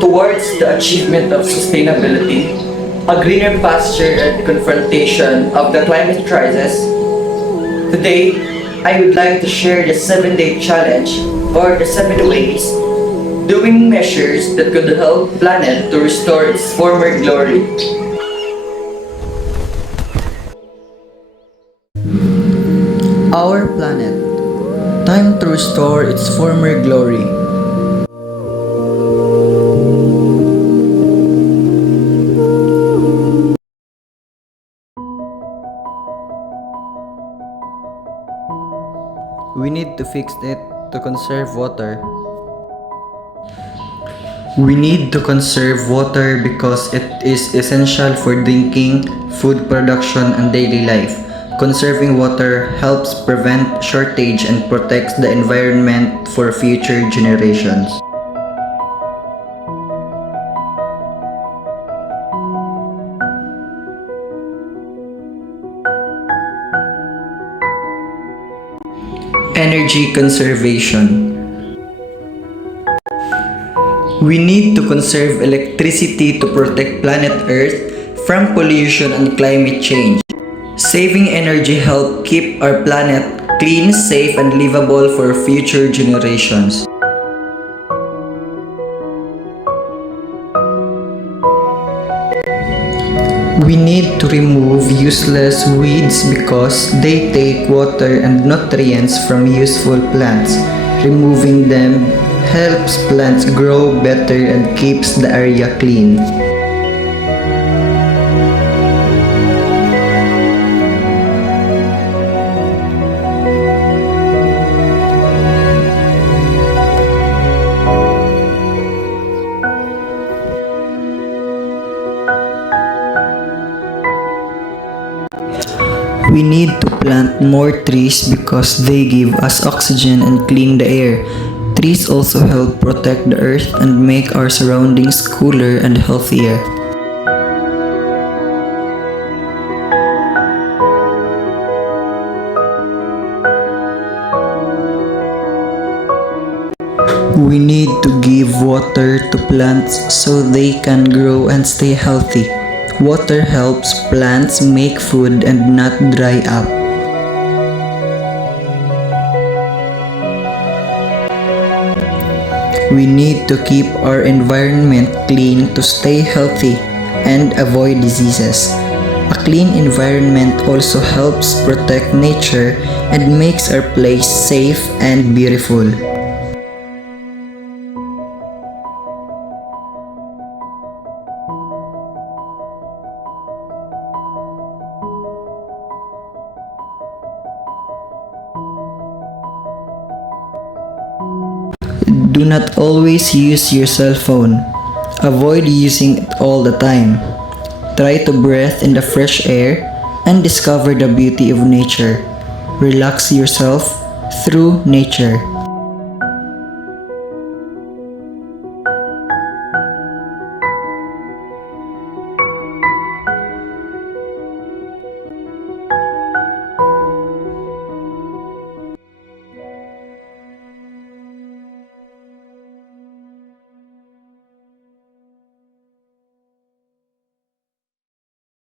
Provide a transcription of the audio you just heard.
towards the achievement of sustainability, a greener pasture and confrontation of the climate crisis. Today, I would like to share the 7-day challenge or the 7 ways doing measures that could help planet to restore its former glory. Our planet. Time to restore its former glory. We need to fix it to conserve water. We need to conserve water because it is essential for drinking, food production, and daily life. Conserving water helps prevent shortage and protects the environment for future generations. Energy conservation. We need to conserve electricity to protect planet Earth from pollution and climate change. Saving energy helps keep our planet clean, safe, and livable for future generations. We need to remove useless weeds because they take water and nutrients from useful plants. Removing them helps plants grow better and keeps the area clean. We need to plant more trees because they give us oxygen and clean the air. Trees also help protect the earth and make our surroundings cooler and healthier. We need to give water to plants so they can grow and stay healthy. Water helps plants make food and not dry up. We need to keep our environment clean to stay healthy and avoid diseases. A clean environment also helps protect nature and makes our place safe and beautiful. Do not always use your cell phone. Avoid using it all the time. Try to breathe in the fresh air and discover the beauty of nature. Relax yourself through nature.